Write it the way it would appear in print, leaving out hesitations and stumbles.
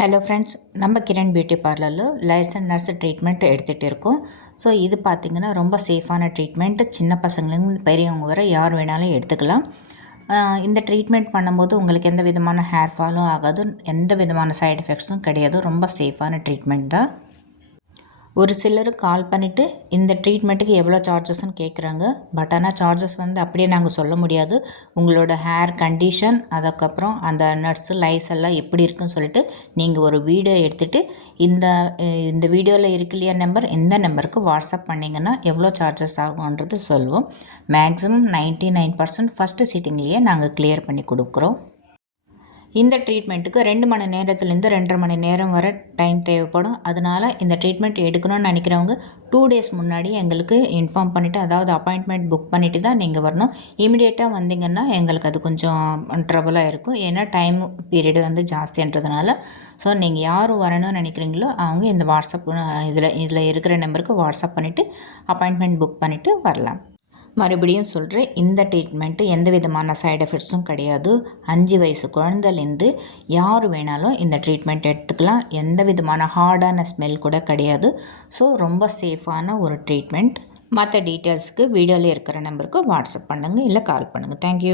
Hello friends, நம்ம Kiran beauty பார்லரில் lights and nurse treatment எடுத்துகிட்டு இருக்கோம். ஸோ இது பார்த்திங்கன்னா ரொம்ப சேஃபான ட்ரீட்மெண்ட். சின்ன பசங்கலேருந்து பெரியவங்க வரை யார் வேணாலும் எடுத்துக்கலாம். இந்த ட்ரீட்மெண்ட் பண்ணும்போது உங்களுக்கு எந்த விதமான ஹேர் ஃபாலும் ஆகாது, எந்த விதமான சைடு எஃபெக்ட்ஸும் கிடையாது. ரொம்ப சேஃபான ட்ரீட்மெண்ட் தான். ஒரு சிலர் கால் பண்ணிவிட்டு இந்த ட்ரீட்மெண்ட்டுக்கு எவ்வளோ சார்ஜஸ்ன்னு கேட்குறாங்க. பட் ஆனால் சார்ஜஸ் அப்படியே நாங்கள் சொல்ல முடியாது. உங்களோட ஹேர் கண்டிஷன், அதுக்கப்புறம் அந்த நட்ஸு லைஸ் எல்லாம் எப்படி இருக்குன்னு சொல்லிட்டு நீங்கள் ஒரு வீடியோ எடுத்துகிட்டு இந்த வீடியோவில் இருக்கு இல்லையா நம்பர், இந்த நம்பருக்கு வாட்ஸ்அப் பண்ணிங்கன்னா எவ்வளோ சார்ஜஸ் ஆகுன்றது சொல்லுவோம். மேக்ஸிமம் 99% ஃபஸ்ட்டு சீட்டிங்லேயே நாங்கள் கிளியர் பண்ணி கொடுக்குறோம். இந்த ட்ரீட்மெண்ட்டுக்கு 2 மணி நேரத்துலேருந்து 2.5 மணி நேரம் வரை டைம் தேவைப்படும். அதனால் இந்த ட்ரீட்மெண்ட் எடுக்கணும்னு நினைக்கிறவங்க 2 டேஸ் முன்னாடி எங்களுக்கு இன்ஃபார்ம் பண்ணிவிட்டு, அதாவது அப்பாயின்ட்மெண்ட் புக் பண்ணிவிட்டு தான் நீங்கள் வரணும். இமீடியட்டாக வந்தீங்கன்னா எங்களுக்கு அது கொஞ்சம் ட்ரபுளாக இருக்கும். ஏன்னா டைம் பீரியடு ஜாஸ்தின்றதுனால. ஸோ நீங்கள் யார் வரணும்னு நினைக்கிறீங்களோ அவங்க இந்த வாட்ஸ்அப் இதில் இருக்கிற நம்பருக்கு வாட்ஸ்அப் பண்ணிவிட்டு அப்பாயின்ட்மெண்ட் புக் பண்ணிவிட்டு வரலாம். மறுபடியும் சொல்கிறேன், இந்த ட்ரீட்மெண்ட்டு எந்த விதமான சைடு எஃபெக்ட்ஸும் கிடையாது. 5 வயசு குழந்தைலேருந்து யார் வேணாலும் இந்த ட்ரீட்மெண்ட் எடுத்துக்கலாம். எந்த விதமான ஹார்டான ஸ்மெல் கூட கிடையாது. ஸோ ரொம்ப சேஃபான ஒரு ட்ரீட்மெண்ட். மற்ற டீட்டெயில்ஸ்க்கு வீடியோவில் இருக்கிற நம்பருக்கு வாட்ஸ்அப் பண்ணுங்கள், இல்லை கால் பண்ணுங்கள். தேங்க்யூ.